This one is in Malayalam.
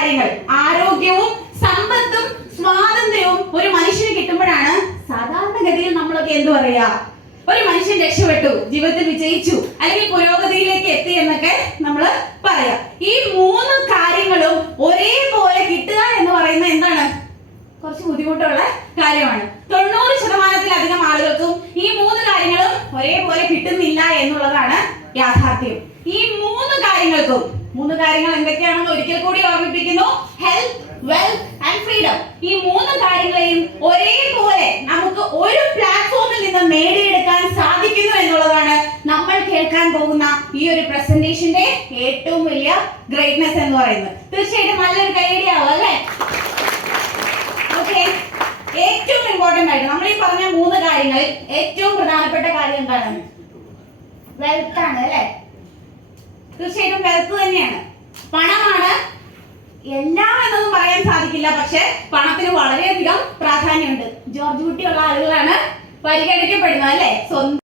കാര്യങ്ങൾ, ആരോഗ്യവും സമ്പത്തും സ്വാതന്ത്ര്യവും ഒരു മനുഷ്യന് കിട്ടുമ്പോഴാണ് സാധാരണഗതിയിൽ നമ്മളൊക്കെ എന്ത് പറയാ, ഒരു മനുഷ്യൻ രക്ഷപ്പെട്ടു, ജീവിതത്തിൽ വിജയിച്ചു, അല്ലെങ്കിൽ പുരോഗതിയിലേക്ക് എത്തി എന്നൊക്കെ നമ്മൾ പറയാം. ഈ മൂന്ന് കാര്യങ്ങളും ഒരേപോലെ കിട്ടുക എന്ന് പറയുന്നത് എന്താണ്, കുറച്ച് ബുദ്ധിമുട്ടുള്ള കാര്യമാണ്. 90% ആളുകൾക്കും ഈ മൂന്ന് കാര്യങ്ങളും ഒരേപോലെ കിട്ടുന്നില്ല എന്നുള്ളതാണ് യാഥാർത്ഥ്യം. ഈ മൂന്ന് കാര്യങ്ങൾ എന്തൊക്കെയാണെന്ന് ഒരിക്കൽ കൂടി ഓർമ്മിപ്പിക്കുന്നു. Health, wealth and freedom. ഈ മൂന്ന് കാര്യങ്ങളെയും ഒരേപോലെ നമുക്ക് ഒരു പ്ലാറ്റ്ഫോമിൽ നിന്ന് നേടിയെടുക്കാൻ സാധിക്കുന്നു എന്നുള്ളതാണ് നമ്മൾ കേൾക്കാൻ പോകുന്ന ഈ ഒരു പ്രസന്റേഷന്റെ ഏറ്റവും വലിയ ഗ്രേറ്റ്നെസ് എന്ന് പറയുന്നത്. തീർച്ചയായിട്ടും നല്ലൊരു കൈയടിയാവും അല്ലേ? ഓക്കെ, ഏറ്റവും ഇമ്പോർട്ടന്റ് ആയിട്ട് നമ്മൾ ഈ പറഞ്ഞ മൂന്ന് കാര്യങ്ങളിൽ ഏറ്റവും പ്രധാനപ്പെട്ട കാര്യം എന്താണ്? വെൽത്ത് ആണ് അല്ലെ? തീർച്ചയായിട്ടും വെൽത്ത് തന്നെയാണ്. പണമാണ് എല്ലാം എന്നൊന്നും പറയാൻ സാധിക്കില്ല, പക്ഷെ പണത്തിന് വളരെയധികം പ്രാധാന്യമുണ്ട്. ജോർജ് കുട്ടിയുള്ള ആളുകളാണ് പരിഗണിക്കപ്പെടുന്നത് അല്ലെ? സ്വന്തം